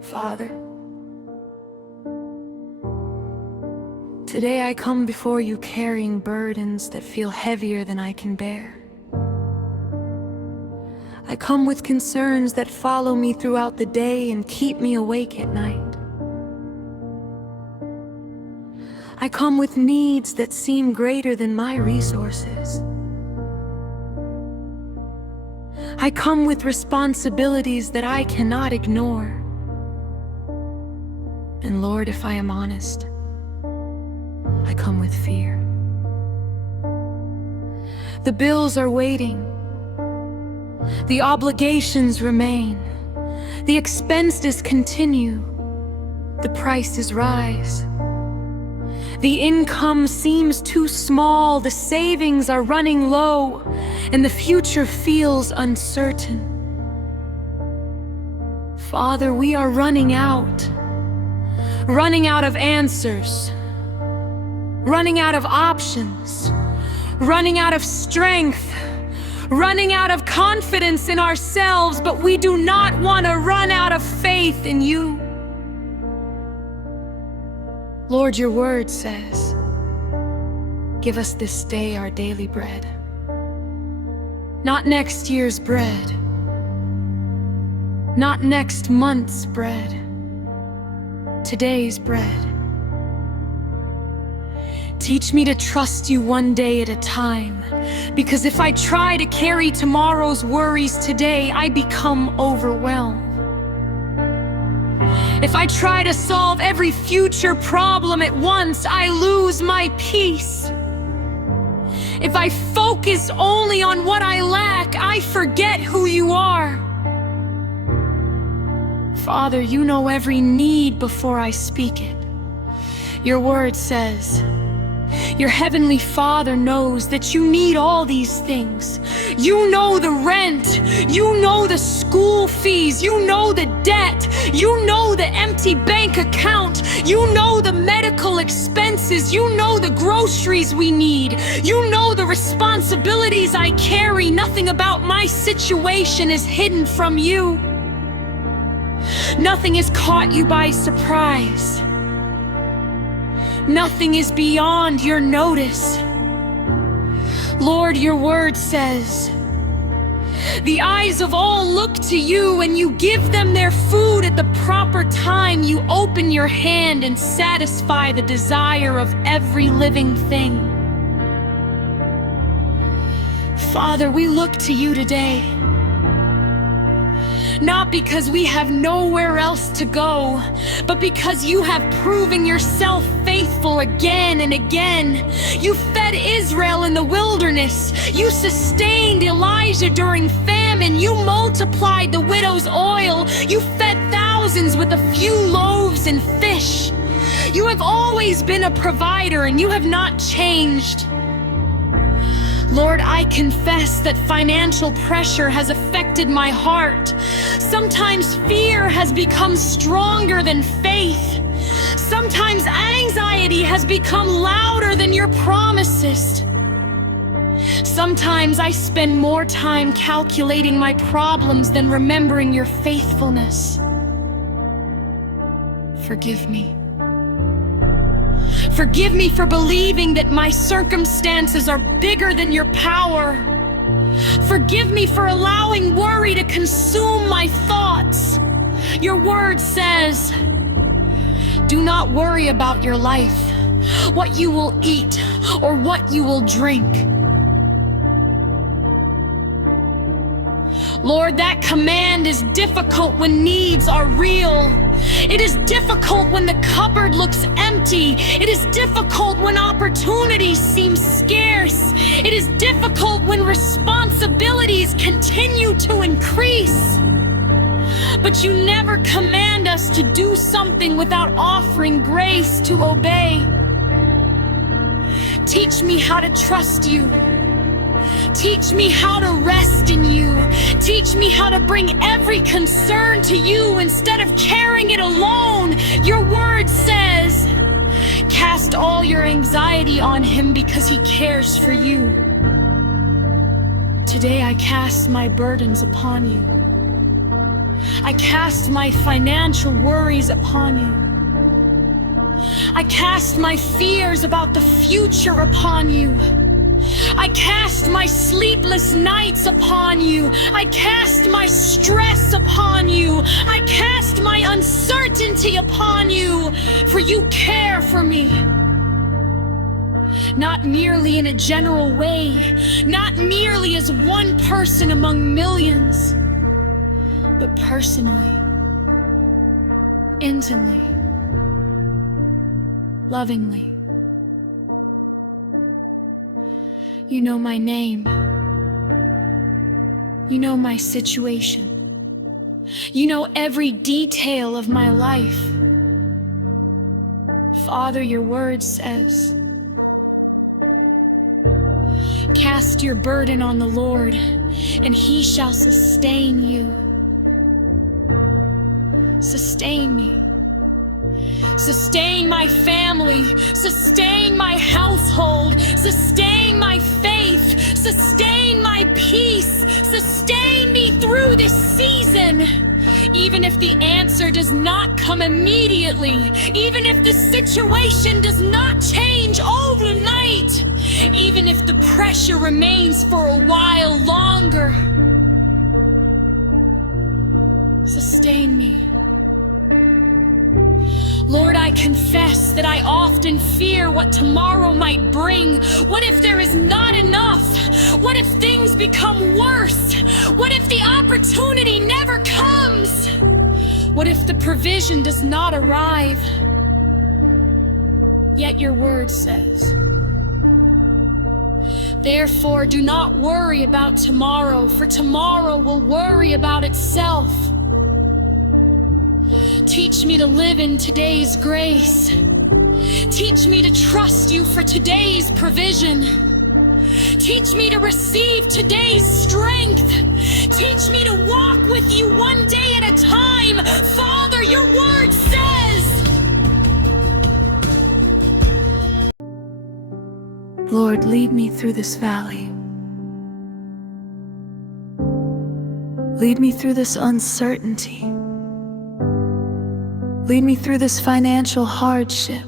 Father, today I come before you carrying burdens that feel heavier than I can bear. I come with concerns that follow me throughout the day and keep me awake at night. I come with needs that seem greater than my resources. I come with responsibilities that I cannot ignore. And Lord, if I am honest, I come with fear. The bills are waiting. The obligations remain. The expenses continue. The prices rise. The income seems too small. The savings are running low, and the future feels uncertain. Father, we are running out of answers, running out of options, running out of strength, running out of confidence in ourselves, but we do not want to run out of faith in you. Lord, your word says, give us this day our daily bread. Not next year's bread, not next month's bread, today's bread. Teach me to trust you one day at a time, because if I try to carry tomorrow's worries today, I become overwhelmed. If I try to solve every future problem at once, I lose my peace. If I focus only on what I lack, I forget who you are. Father, you know every need before I speak it. Your word says, your heavenly Father knows that you need all these things. You know the rent, you know the school fees, you know the debt, you know the empty bank account, you know the medical expenses, you know the groceries we need, you know the responsibilities I carry. Nothing about my situation is hidden from you. Nothing has caught you by surprise. Nothing is beyond your notice. Lord, your word says, the eyes of all look to you, and you give them their food at the proper time. You open your hand and satisfy the desire of every living thing. Father, we look to you today. Not because we have nowhere else to go, but because you have proven yourself faithful again and again. You fed Israel in the wilderness. You sustained Elijah during famine. You multiplied the widow's oil. You fed thousands with a few loaves and fish. You have always been a provider, and you have not changed. Lord, I confess that financial pressure has affected my heart. Sometimes fear has become stronger than faith. Sometimes anxiety has become louder than your promises. Sometimes I spend more time calculating my problems than remembering your faithfulness. Forgive me. Forgive me for believing that my circumstances are bigger than your power. Forgive me for allowing worry to consume my thoughts. Your word says, do not worry about your life, what you will eat or what you will drink. Lord, that command is difficult when needs are real. It is difficult when the cupboard looks empty. It is difficult when opportunities seem scarce. It is difficult when responsibilities continue to increase. But you never command us to do something without offering grace to obey. Teach me how to trust you. Teach me how to rest in you. Teach me how to bring every concern to you instead of carrying it alone. Your word says, cast all your anxiety on him because he cares for you. Today I cast my burdens upon you. I cast my financial worries upon you. I cast my fears about the future upon you. I cast my sleepless nights upon you. I cast my stress upon you. I cast my uncertainty upon you, for you care for me. Not merely in a general way, not merely as one person among millions, but personally, intimately, lovingly. You know my name. You know my situation. You know every detail of my life. Father, your word says, cast your burden on the Lord, and he shall sustain you. Sustain me. Sustain my family. Sustain my household. Sustain my faith. Sustain my peace. Sustain me through this season. Even if the answer does not come immediately, even if the situation does not change overnight, even if the pressure remains for a while longer, sustain me. Lord, I confess that I often fear what tomorrow might bring. What if there is not enough? What if things become worse? What if the opportunity never comes? What if the provision does not arrive? Yet your word says, therefore do not worry about tomorrow, for tomorrow will worry about itself. Teach me to live in today's grace. Teach me to trust you for today's provision. Teach me to receive today's strength. Teach me to walk with you one day at a time. Father, your word says, Lord, lead me through this valley. Lead me through this uncertainty. Lead me through this financial hardship.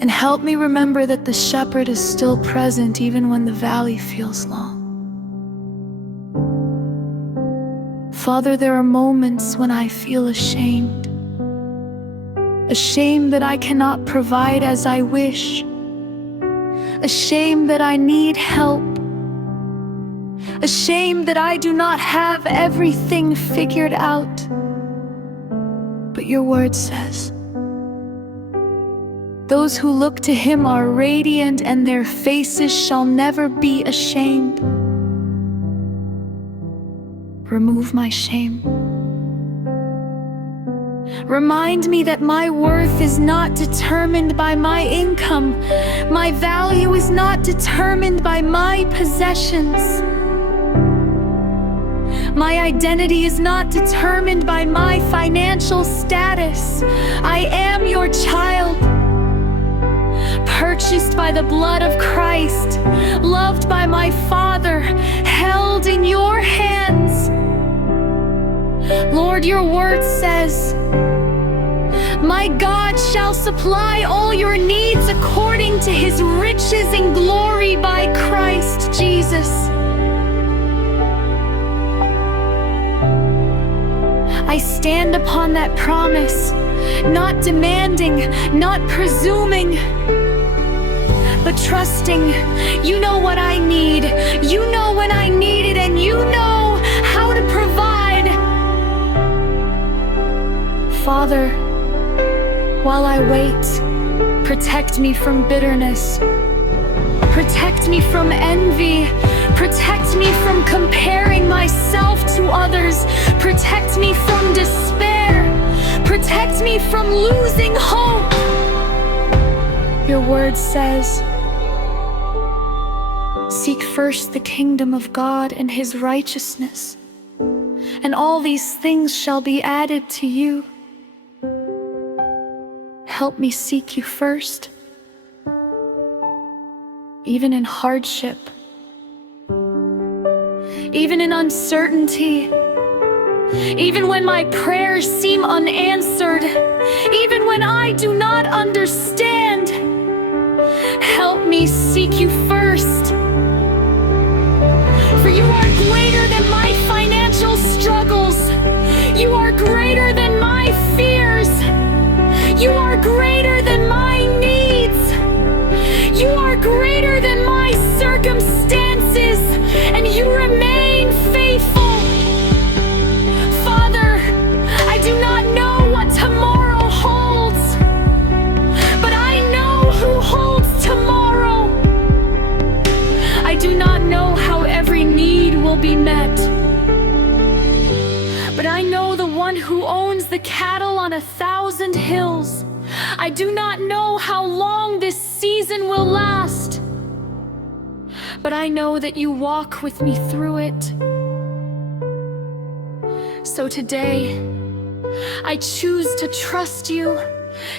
And help me remember that the shepherd is still present even when the valley feels long. Father, there are moments when I feel ashamed. Ashamed that I cannot provide as I wish. Ashamed that I need help. Ashamed that I do not have everything figured out. But your word says, those who look to him are radiant, and their faces shall never be ashamed. Remove my shame. Remind me that my worth is not determined by my income. My value is not determined by my possessions. My identity is not determined by my financial status. I am your child, purchased by the blood of Christ, loved by my Father, held in your hands. Lord, your word says, my God shall supply all your needs according to his riches in glory by Christ Jesus. I stand upon that promise, not demanding, not presuming, but trusting. You know what I need. You know when I need it, and you know how to provide. Father, while I wait, protect me from bitterness. Protect me from envy. Protect me from comparing myself to others. Protect me from despair. Protect me from losing hope. Your word says, seek first the kingdom of God and his righteousness, and all these things shall be added to you. Help me seek you first, even in hardship, even in uncertainty, Even when my prayers seem unanswered, even when I do not understand, help me seek you first. For you are greater than my financial struggles. You are greater than my fears. You are greater than my needs. You are greater than my circumstances, and you remain faithful. Father, I do not know what tomorrow holds, but I know who holds tomorrow. I do not know how every need will be met, but I know the one who owns the cattle on 1,000 hills. I do not know how long this season will last, but I know that you walk with me through it. So today, I choose to trust you.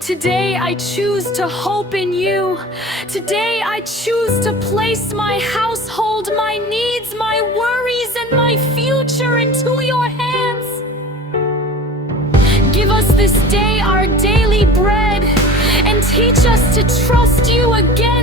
Today, I choose to hope in you. Today, I choose to place my household, my needs, my worries, and my future into your hands. Give us this day our daily bread, and teach us to trust you again